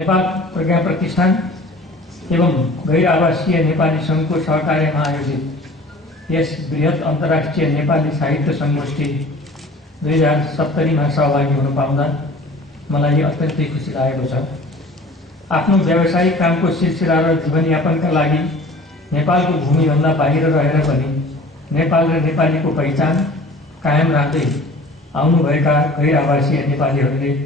नेपाल प्रज्ञा प्रतिष्ठान एवं गैर आवासीय नेपाली संघको सहकार्यमा आयोजित यस बृहत अन्तर्राष्ट्रिय नेपाली साहित्य संगोष्ठी 2070 मा सहभागी हुन पाउँदा मलाई अत्यन्तै खुसी लागेको छ। आफ्नो व्यावसायिक कामको सिलसिला र जीवनयापनका लागि नेपालको भूमिभन्दा बाहिर रहेर पनि नेपाल र नेपालीको पहिचान कायम राख्दै आउनुभएका गैर आवासीय नेपालीहरूले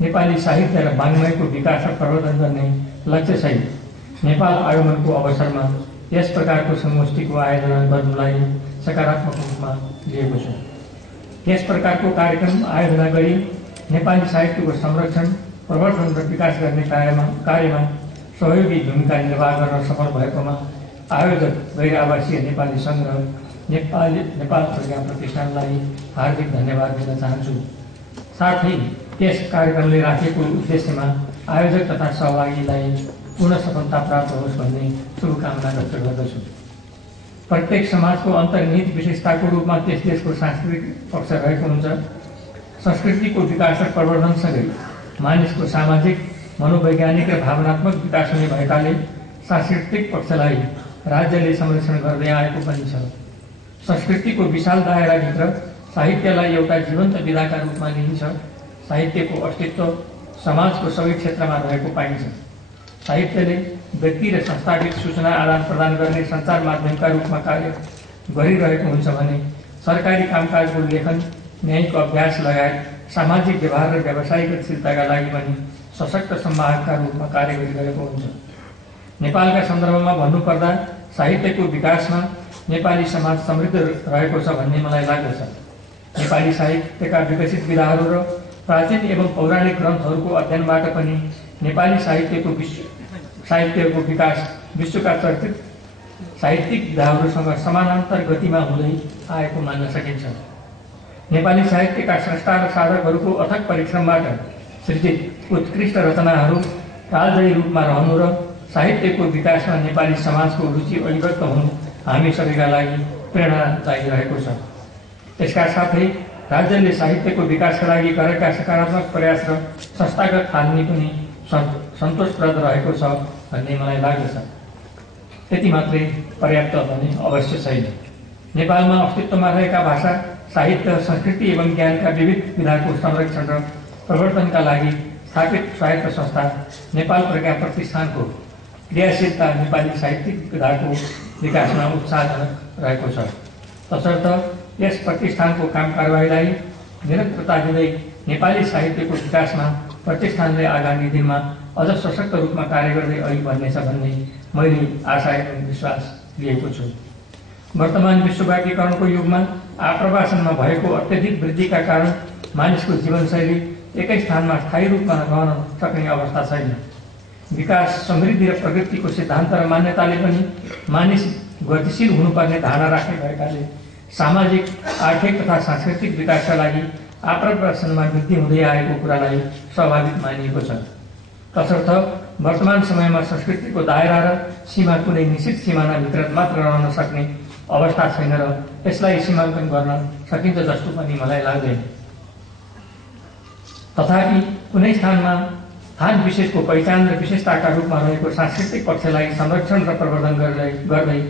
नेपाली साहित्य र वाङ्मयको विकास र प्रवर्धन गर्ने लक्ष्यसहित नेपाल आगमनको अवसरमा यस प्रकारको संगोष्ठीको आयोजना गर्नुलाई सकारात्मक रूपमा लिएको छु। यस प्रकारको कार्यक्रम आयोजना गरी नेपाली साहित्यको संरक्षण, प्रवर्धन र विकास गर्ने कार्यमा सहयोगी भूमिका निर्वाह गर्न सफल भएकोमा आयोजक गैर आवासीय नेपाली सङ्घ र नेपाल प्रज्ञा प्रतिष्ठानलाई हार्दिक धन्यवाद दिन चाहन्छु। साथै यस कार्यक्रमले राखेको उद्देश्यमा आयोजक तथा सहभागीलाई पूर्ण सफलता प्राप्त होस् भन्ने शुभकामना व्यक्त गर्दछु। प्रत्येक समाजको अन्तर्निहित विशेषताको रूपमा त्यस देशको सांस्कृतिक पक्ष रहेको हुन्छ। संस्कृतिको विकास र प्रवर्धनसँगै मानिसको सामाजिक, मनोवैज्ञानिक र भावनात्मक विकास हुने भएकाले सांस्कृतिक पक्षलाई राज्यले संरक्षण गर्दै आएको पनि छ। संस्कृतिको विशाल दायराभित्र साहित्यलाई एउटा जीवन्त विधाका रूपमा लिइन्छ। साहित्यको अस्तित्व समाजको सबै क्षेत्रमा रहेको पाइन्छ। साहित्यले व्यक्ति र संस्थागत सूचना आदान प्रदान गर्ने सञ्चार माध्यमका रूपमा कार्य गरिरहेको हुन्छ भने सरकारी कामकाजको लेखन, न्यायिक अभ्यास लगायत सामाजिक व्यवहार र व्यावसायिक गतिशीलताका लागि पनि सशक्त संवाहकका रूपमा कार्य गरिरहेको हुन्छ। नेपालका सन्दर्भमा भन्नुपर्दा साहित्यको विकासमा नेपाली समाज समृद्ध रहेको छ भन्ने मलाई लाग्दछ। नेपाली साहित्यका विकसित विधाहरू र प्राचीन एवं पौराणिक ग्रन्थहरूको अध्ययनबाट पनि नेपाली साहित्यको विकास विश्वका चर्चित साहित्यिक विधाहरूसँग समानान्तर गतिमा हुँदै आएको मान्न सकिन्छ। नेपाली साहित्यका स्रष्टा र साधकहरूको अथक परिश्रमबाट सृजित उत्कृष्ट रचनाहरू कालजयी रूपमा रहनु र साहित्यको विकासमा नेपाली समाजको रुचि अभिव्यक्त हुनु हामी सबैका लागि प्रेरणादायी रहेको छ। यसका साथै राज्यले साहित्यको विकासका लागि गरेका सकारात्मक प्रयास र संस्थागत थालनी पनि सन्तोषप्रद रहेको छ भन्ने मलाई लाग्दछ। त्यति मात्रै पर्याप्त भने अवश्य छैन। नेपालमा अस्तित्वमा रहेका भाषा, साहित्य, संस्कृति एवं ज्ञानका विविध विधाको संरक्षण र प्रवर्धनका लागि स्थापित स्वायत्त संस्था नेपाल प्रज्ञा प्रतिष्ठानको क्रियाशीलता नेपाली साहित्यिक विधाको विकासमा उत्साहजनक रहेको छ। तसर्थ यस प्रतिष्ठानको काम कारबाहीलाई निरन्तरता दिँदै नेपाली साहित्यको विकासमा प्रतिष्ठानले आगामी दिनमा अझ सशक्त रूपमा कार्य गर्दै अघि बढ्नेछ भन्ने मैले आशा एवं विश्वास लिएको छु। वर्तमान विश्वव्यापीकरणको युगमा आप्रवासनमा भएको अत्यधिक वृद्धिका कारण मानिसको जीवनशैली एकै स्थानमा स्थायी रूपमा रहन सक्ने अवस्था छैन। विकास, समृद्धि र प्रगतिको सिद्धान्त र मान्यताले पनि मानिस गतिशील हुनुपर्ने धारणा राख्ने भएकाले सामाजिक, आर्थिक तथा सांस्कृतिक विकासका लागि आप्रवासनमा वृद्धि हुँदै आएको कुरालाई स्वाभाविक मानिएको छ। तसर्थ वर्तमान समयमा संस्कृतिको दायरा र सीमा कुनै निश्चित सिमानाभित्र मात्र रहन सक्ने अवस्था छैन र यसलाई सीमाङ्कन गर्न सकिन्छ जस्तो पनि मलाई लाग्दैन। तथापि कुनै स्थान विशेषको पहिचान र विशेषताका रूपमा रहेको सांस्कृतिक पक्षलाई संरक्षण र प्रवर्धन गर्दै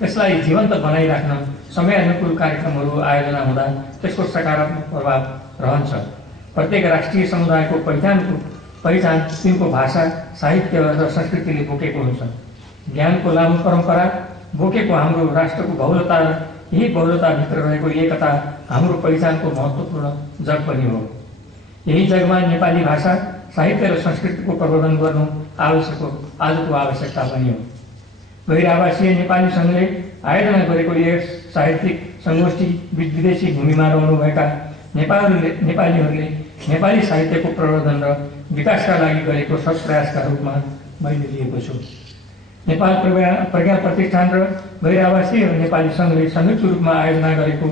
त्यसलाई जीवन्त बनाइराख्न समयानुकूल कार्यक्रमहरू आयोजना हुँदा त्यसको सकारात्मक प्रभाव रहन्छ। प्रत्येक राष्ट्रिय समुदायको पहिचान तिनको भाषा, साहित्य र संस्कृतिले बोकेको हुन्छ। ज्ञानको लामो परम्परा बोकेको हाम्रो राष्ट्रको बहुलता र यही बहुलताभित्र रहेको एकता हाम्रो पहिचानको महत्त्वपूर्ण जग पनि हो। यही जगमा नेपाली भाषा, साहित्य र संस्कृतिको प्रवर्धन गर्नु आजको आवश्यकता पनि हो। गैर आवासीय नेपाली सङ्घले आयोजना गरेको यस साहित्यिक संगोष्ठी विदेशी भूमिमा रहनुभएका नेपालीहरूले नेपाली साहित्यको प्रवर्धन र विकासका लागि गरेको सत्प्रयासका रूपमा मैले लिएको छु। नेपाल प्रज्ञा प्रतिष्ठान र गैर आवासीय नेपाली सङ्घले संयुक्त रूपमा आयोजना गरेको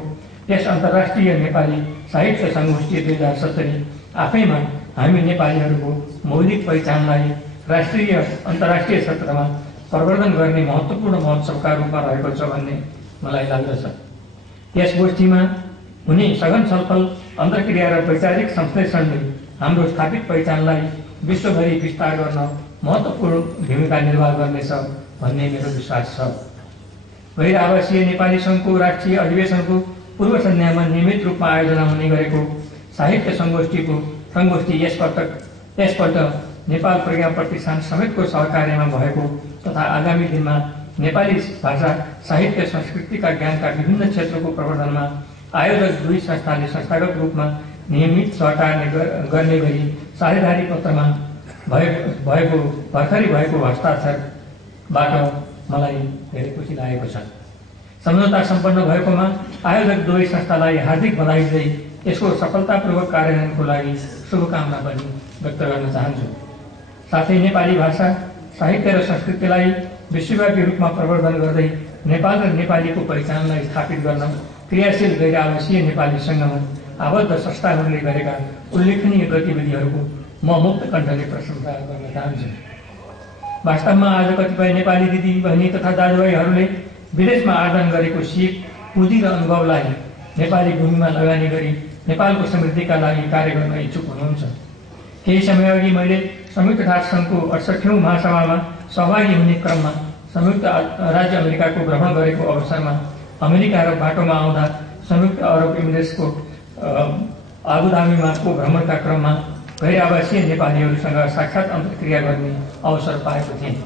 यस अन्तर्राष्ट्रिय नेपाली साहित्य संगोष्ठी 2070 आफैमा हामी नेपालीहरूको मौलिक पहिचानलाई राष्ट्रिय अन्तर्राष्ट्रिय क्षेत्रमा प्रवर्धन गर्ने महत्त्वपूर्ण महोत्सवका रूपमा रहेको छ भन्ने मलाई लाग्दछ। यस गोष्ठीमा हुने सघन छलफल, अन्तर्क्रिया र वैचारिक संश्लेषणले हाम्रो स्थापित पहिचानलाई विश्वभरि विस्तार गर्न महत्त्वपूर्ण भूमिका निर्वाह गर्नेछ भन्ने मेरो विश्वास छ। गैर आवासीय नेपाली सङ्घको राष्ट्रिय अधिवेशनको पूर्व सन्ध्यामा नियमित रूपमा आयोजना हुने गरेको साहित्य सङ्गोष्ठी यसपल्ट नेपाल प्रज्ञा प्रतिष्ठान समेतको सहकार्यमा भएको तथा आगामी दिनमा नेपाली भाषा साहित्य संस्कृतिका ज्ञानका विभिन्न क्षेत्रको प्रवर्धनमा आयोजक दुई संस्थाले संस्थागत रूपमा नियमित सहकार्य गर्ने गरी साझेदारी पत्रमा भर्खरै भएको हस्ताक्षरबाट मलाई धेरै खुसी लागेको छ। सम्झौता सम्पन्न भएकोमा आयोजक दुवै संस्थालाई हार्दिक बधाई दिँदै यसको सफलतापूर्वक कार्यान्वयनको लागि शुभकामना पनि व्यक्त गर्न चाहन्छु। साथै नेपाली भाषा साहित्य र संस्कृतिलाई विश्वव्यापी रूपमा प्रवर्धन गर्दै नेपाल र नेपालीको पहिचानलाई स्थापित गर्न क्रियाशील गैर आवासीय नेपाली सङ्घमा आबद्ध संस्थाहरूले गरेका उल्लेखनीय गतिविधिहरूको म मुक्त कण्ठले प्रशंसा गर्न चाहन्छु। वास्तवमा आज कतिपय नेपाली दिदी बहिनी तथा दाजुभाइहरूले विदेशमा आर्जन गरेको सिप, पुँजी र अनुभवलाई नेपाली भूमिमा लगानी गरी नेपालको समृद्धिका लागि कार्य गर्न इच्छुक हुनुहुन्छ। केही समयअघि मैले संयुक्त राष्ट्रसङ्घको 68औं महासभामा सहभागी हुने क्रममा संयुक्त राज्य अमेरिकाको भ्रमण गरेको अवसरमा अमेरिका र बाटोमा आउँदा संयुक्त अरब इमिरेट्सको आबुधाबीमा भ्रमणका क्रममा गैर आवासीय नेपालीहरूसँग साक्षात् अन्तर्क्रिया गर्ने अवसर पाएको थिएँ।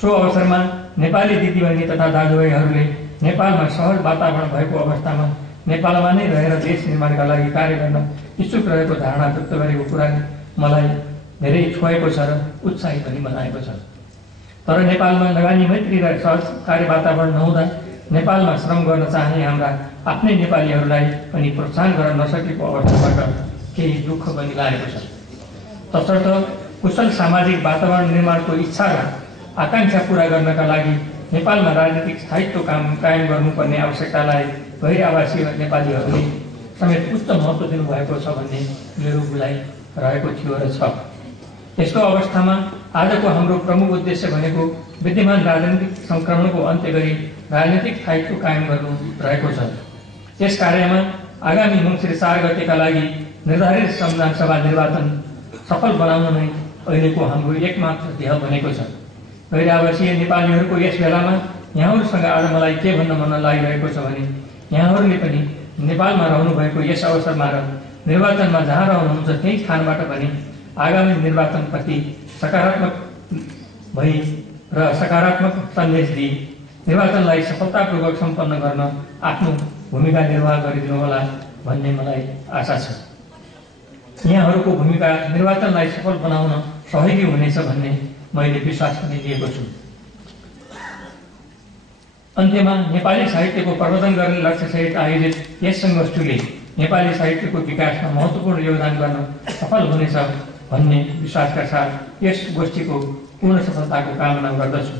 सो अवसरमा नेपाली दिदीबहिनी तथा दाजुभाइहरूले नेपालमा सहज वातावरण भएको अवस्थामा नेपालमा नै रहेर देश निर्माणका लागि कार्य गर्न इच्छुक रहेको धारणा व्यक्त गरेको कुराले मलाई धेरै छोएको छ र उत्साहित पनि बनाएको छ। तर नेपालमा लगानी मैत्री र सहज कार्य वातावरण नहुँदा नेपालमा श्रम गर्न चाहने हाम्रा आफ्नै नेपालीहरूलाई पनि प्रोत्साहन गर्न नसकेको अवस्थाबाट केही दुःख पनि लागेको छ। तसर्थ कुशल सामाजिक वातावरण निर्माणको इच्छा र आकांक्षा पूरा गर्नका लागि नेपालमा राजनीतिक स्थायित्व कायम गर्नुपर्ने आवश्यकतालाई गैर आवासीय नेपालीहरूले समेत उच्च महत्त्व दिनुभएको छ भन्ने मेरो बुझाइ रहेको थियो र छ। यस्तो अवस्थामा आजको हाम्रो प्रमुख उद्देश्य भनेको विद्यमान राजनीतिक संक्रमणको अन्त्य गरी राजनीतिक स्थायित्व कायम गर्नु रहेको छ। यस कार्यमा आगामी मङ्सिर 4 गतेका लागि निर्धारित संविधान सभा निर्वाचन सफल बनाउन नै अहिलेको हाम्रो एकमात्र ध्येय बनेको छ। गैर आवासीय नेपालीहरूको यस बेलामा यहाँहरूसँग आज मलाई के भन्न मन लागिरहेको छ भने यहाँहरूले पनि नेपालमा रहनुभएको यस अवसरमा र निर्वाचनमा जहाँ रहनुहुन्छ त्यही स्थानबाट पनि आगामी निर्वाचनप्रति सकारात्मक भई र सकारात्मक सन्देश दिई निर्वाचनलाई सफलतापूर्वक सम्पन्न गर्न आफ्नो भूमिका निर्वाह गरिदिनु होला भन्ने मलाई आशा छ। यहाँहरूको भूमिका निर्वाचनलाई सफल बनाउन सहयोगी हुनेछ भन्ने मैले विश्वास पनि लिएको छु। अन्त्यमा नेपाली साहित्यको प्रवर्धन गर्ने लक्ष्यसहित आयोजित यस सङ्गोष्ठीले नेपाली साहित्यको विकासमा महत्त्वपूर्ण योगदान गर्न सफल हुनेछ भन्ने विश्वासका साथ यस गोष्ठीको पूर्ण सफलताको कामना गर्दछु।